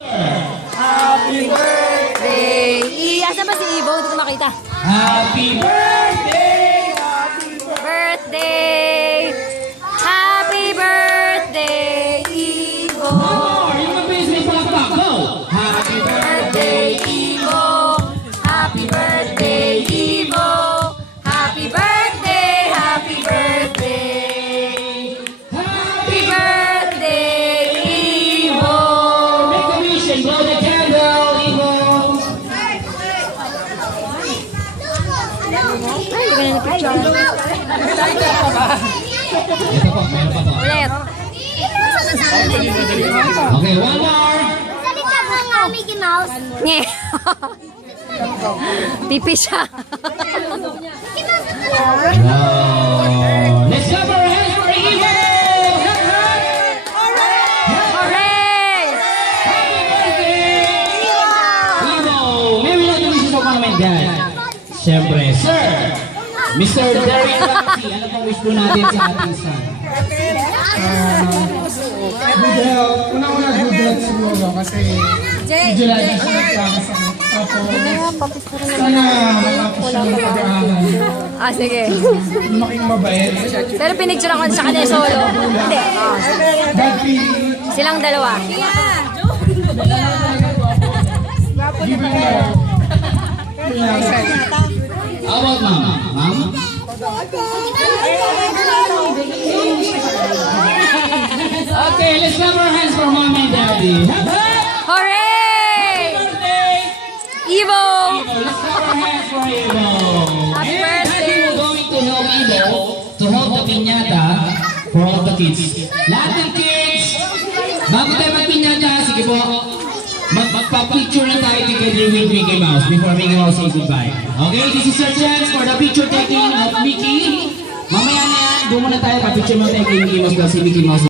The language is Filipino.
Happy birthday! Asa ba si Ivo? Hindi ko makita. Happy birthday! Happy Birthday! Happy birthday, Ivo! more! Yung mabilis may palakpak. Go! Happy birthday! Ivo! Happy birthday, Ivo! Happy birthday! Happy birthday! Happy birthday, Ivo! Make the wish and blow the candle, Ivo! Ay, hindi ka na picture. Ito po, meron pa po. Ulit. Okay, one more! Mickey Mouse. Nye. Pipi siya. Wow! Let's clap our hands for Ivo! Hooray! Happy birthday! Ivo! May we like to wish of mom and dad? Siyempre, sir! Mr. Derry Ramsey, ano pang wish po natin sa ating son? Good health. Una-una good health siguro kasi medyo lagi siya nagkakasakit. Tapos sana matapos siya ng pag-aaral. Ah, sige. Lumaking mabait. Pero pinicture ako sa kanya solo. Hindi. God feeling. Silang dalawa. Giving love. How about mom? Mom? Okay, let's clap our hands for mom and daddy. Hooray! Ivo! Let's clap our hands for Ivo. Happy And birthday. we're going to help Ivo to hold the piñata for all the kids. Lahat ng kids, bago tayo mag-piñata, sige po, magpa-picture na tayo together with Mickey Mouse before Mickey Mouse say goodbye. Okay, this is our chance for the picture taking of Mickey. Mamaya na yan, doon muna tayo, pa-picture mo tayo kay Mickey Mouse kasi Mickey Mouse